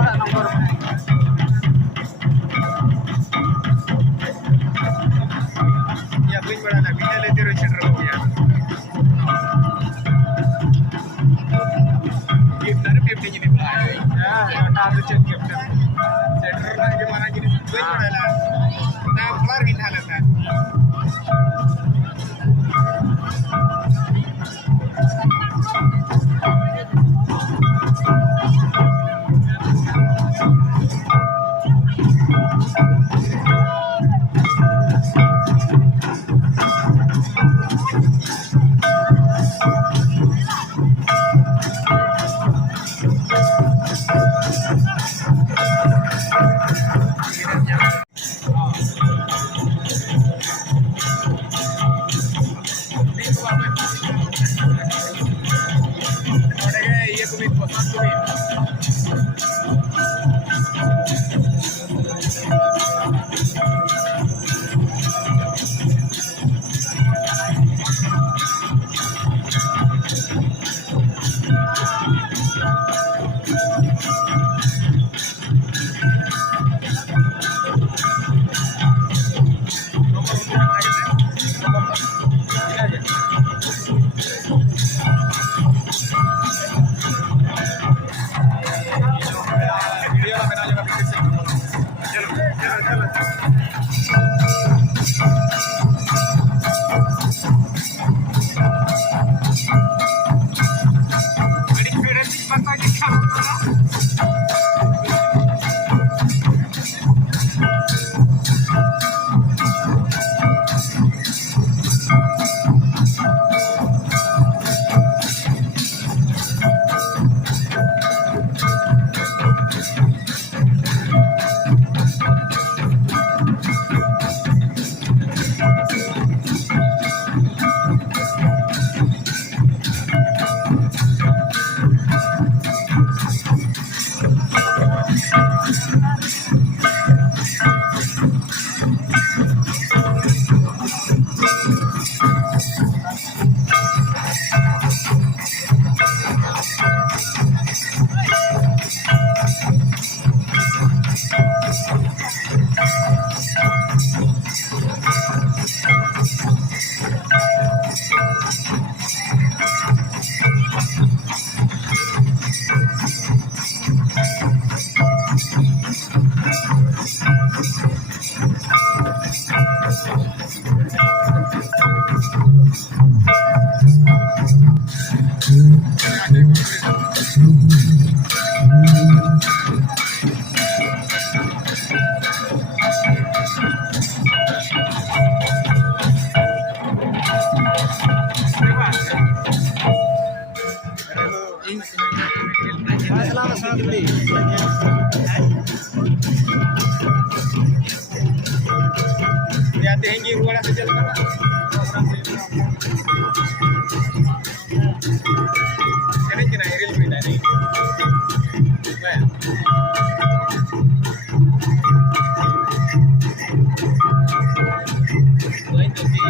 Ya bring bada na bina le tero chitra ho ya. Captain fifty jini bala. Ya, ta adu check captain. Center na je mana jini bring bada la. Na mar gin halat na. Ya tinggi ruang saja lah. Kena kena aerial benda ni. Lain tu di